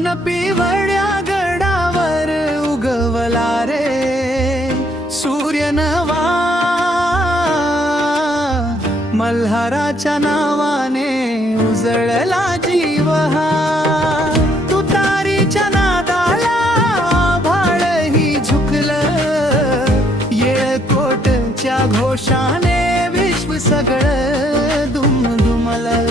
सोन पिवळ्या गडावर उगवला रे सूर्य नवा, मल्हाराच्या नावाने उजळला जीव हा. तुतारीच्या नादाला भाळही झुकलं, येळकोटच्या घोषाने विश्व सगळं दुमदुमलं.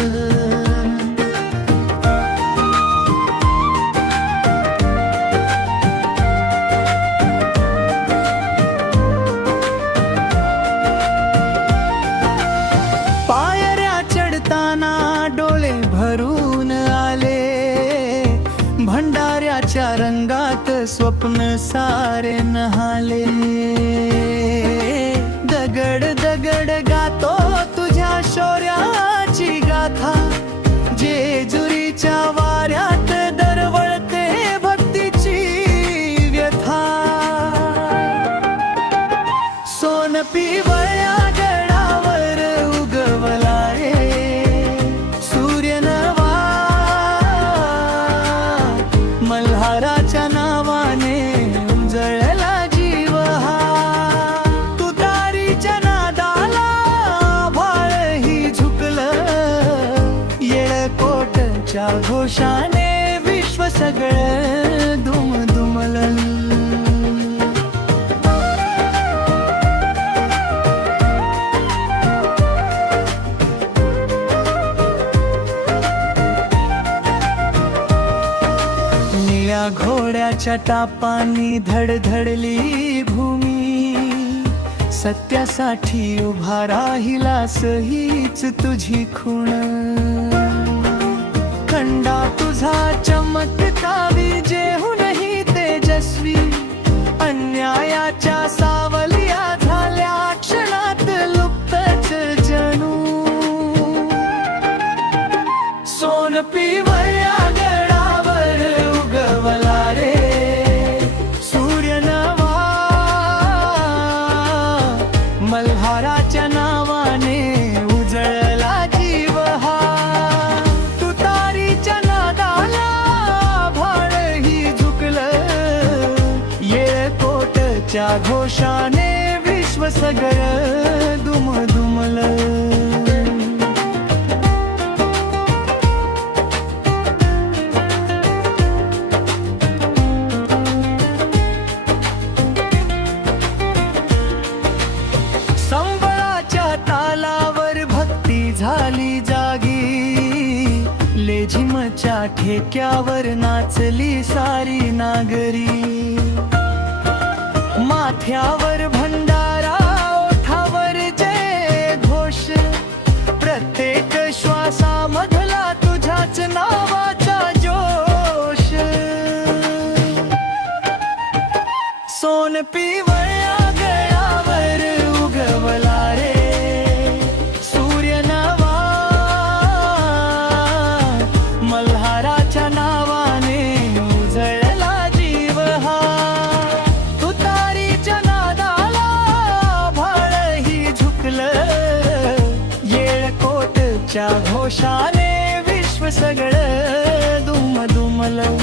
डोळे भरून आले, भंडाऱ्याच्या रंगात स्वप्न सारे नहाले. दगड दगड गातो तुझ्या शौर्याची गाथा, जेजुरीच्या वाऱ्यात दरवळते भक्तीची व्यथा. सोन पिवळ्या गडावर उगवला मल्हाराच्या नावाने उजळला जीव हा. तुतारीच्या नादाला भाळही झुकलं, येळकोटच्या घोषाने विश्व सगळं दुमदुमलं. घोड्याच्या टापांनी धडधडली भूमी, सत्यासाठी उभा राहिलास हीच तुझी खूण. खंडा तुझा चमत्कावी जेहूनही तेजस्वी, अन्यायाच्या सावलिया झाल्या क्षणात लुप्तच जणू. सोन पिवळ्या गडावर उगवला रे सूर्य नवा, मल्हाराच्या नावाने उजळला जीव हा. तुतारीच्या नादाला भाळही झुकलं, येळकोटच्या घोषाने विश्व सगळं दुमदुमलं. झाली जागी, लेझिमच्या ठेक्यावर नाचली सारी नागरी. माथ्यावर भंडारा, ओठावर जय घोष, प्रत्येक श्वासामधला तुझ्याच नावाचा जोश. सोन पिवळ्या गडावर उगवला रे मल्हाराच्या नावाने उजळला जीव हा. तुतारीच्या नादाला भाळही झुकलं, येळकोटच्या घोषाने विश्व सगळं दुमदुमलं.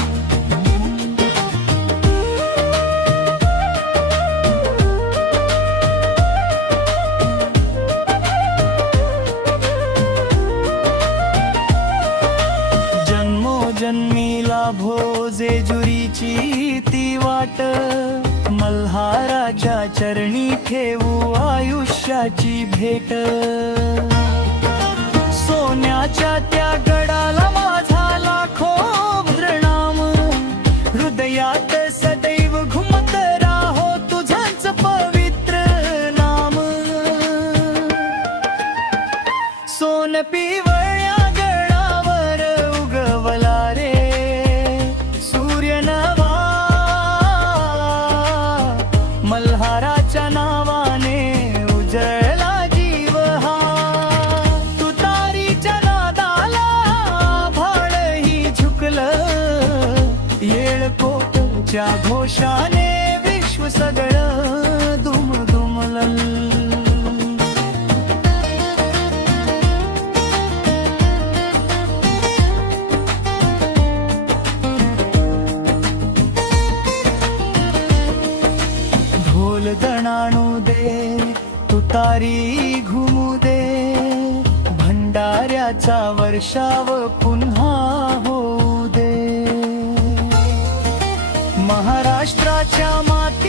जन्मीला भो जेजुरीची ती वाट, मल्हाराच्या चरणी ठेवू आयुष्याची भेट. सोन्याच्या त्या गडाला माझा लाखो प्रणाम, हृदयात सदैव घुमत राहो तुझंच पवित्र नाम. सोन पिवळ्या गडावर उगवला रे सूर्य नवा, मल्हाराच्या नावाने उजळला जीव हा. तुतारीच्या नादाला भाळही झुकलं, येळकोटच्या घोषाने विश्व सगळं दुमदुमलं. ढोल दणाणू दे, तुतारी घुमू दे, भंडाऱ्याचा वर्षाव पुन्हा होऊ दे. महाराष्ट्राच्या माती